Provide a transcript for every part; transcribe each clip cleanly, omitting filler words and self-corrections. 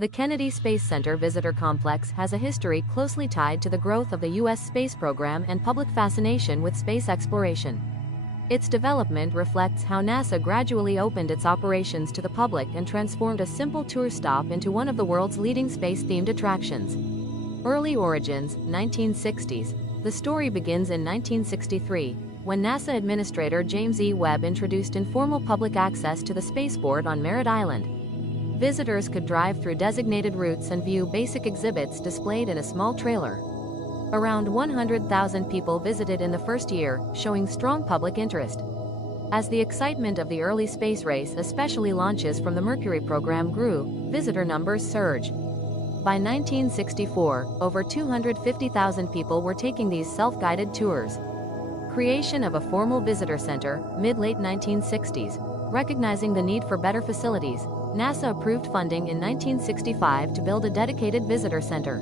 The Kennedy Space Center Visitor Complex has a history closely tied to the growth of the U.S. space program and public fascination with space exploration. Its development reflects how NASA gradually opened its operations to the public and transformed a simple tour stop into one of the world's leading space-themed attractions. Early origins, 1960s. The story begins in 1963, when NASA Administrator James E. Webb introduced informal public access to the spaceport on Merritt Island. Visitors could drive through designated routes and view basic exhibits displayed in a small trailer. Around 100,000 people visited in the first year, showing strong public interest. As the excitement of the early space race, especially launches from the Mercury program, grew, visitor numbers surged. By 1964, over 250,000 people were taking these self-guided tours. Creation of a formal visitor center, mid-late 1960s. Recognizing the need for better facilities, NASA approved funding in 1965 to build a dedicated visitor center.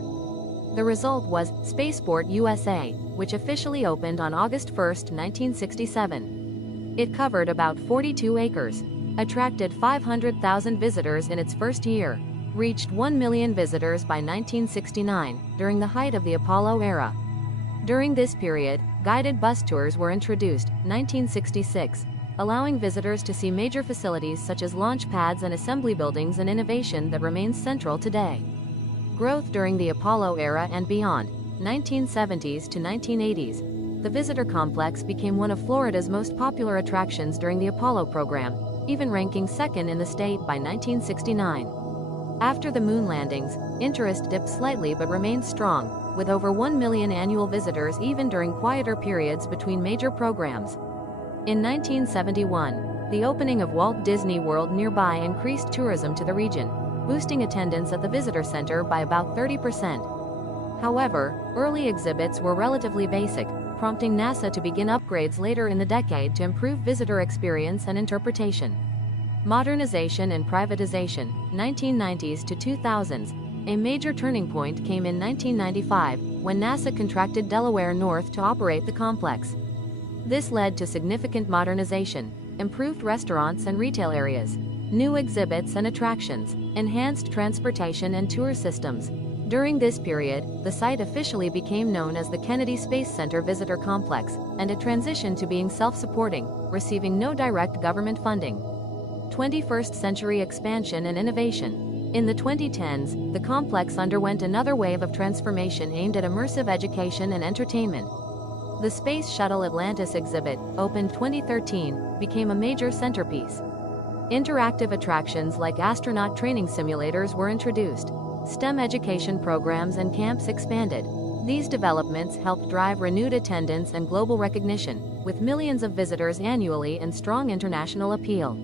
The result was Spaceport USA, which officially opened on August 1, 1967. It covered about 42 acres, attracted 500,000 visitors in its first year, reached 1 million visitors by 1969, during the height of the Apollo era. During this period, guided bus tours were introduced, 1966, allowing visitors to see major facilities such as launch pads and assembly buildings, an innovation that remains central today. Growth during the Apollo era and beyond, 1970s to 1980s. The visitor complex became one of Florida's most popular attractions during the Apollo program, even ranking second in the state by 1969. After the moon landings, interest dipped slightly but remained strong, with over 1 million annual visitors even during quieter periods between major programs. In 1971, the opening of Walt Disney World nearby increased tourism to the region, boosting attendance at the visitor center by about 30%. However, early exhibits were relatively basic, prompting NASA to begin upgrades later in the decade to improve visitor experience and interpretation. Modernization and privatization, 1990s to 2000s. A major turning point came in 1995, when NASA contracted Delaware North to operate the complex. This led to significant modernization, improved restaurants and retail areas, new exhibits and attractions, enhanced transportation and tour systems. During this period, the site officially became known as the Kennedy Space Center Visitor Complex, and it transitioned to being self-supporting, receiving no direct government funding. 21st century expansion and innovation. In the 2010s, the complex underwent another wave of transformation aimed at immersive education and entertainment. The Space Shuttle Atlantis exhibit, opened 2013, became a major centerpiece. Interactive attractions like astronaut training simulators were introduced. STEM education programs and camps expanded. These developments helped drive renewed attendance and global recognition, with millions of visitors annually and strong international appeal.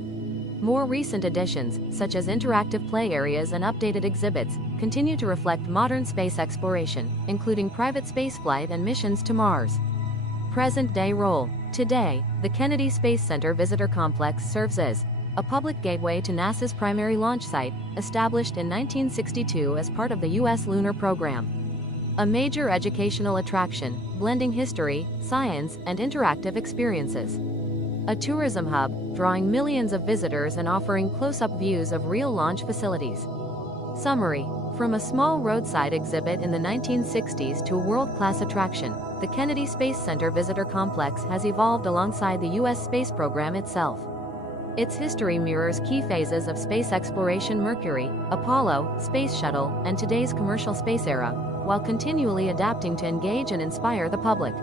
More recent additions, such as interactive play areas and updated exhibits, continue to reflect modern space exploration, including private spaceflight and missions to Mars. Present-day role. Today, the Kennedy Space Center Visitor Complex serves as a public gateway to NASA's primary launch site, established in 1962 as part of the U.S. lunar program. A major educational attraction, blending history, science, and interactive experiences. A tourism hub, drawing millions of visitors and offering close-up views of real launch facilities. Summary. From a small roadside exhibit in the 1960s to a world-class attraction, the Kennedy Space Center Visitor Complex has evolved alongside the U.S. space program itself. Its history mirrors key phases of space exploration: Mercury, Apollo, Space Shuttle, and today's commercial space era, while continually adapting to engage and inspire the public.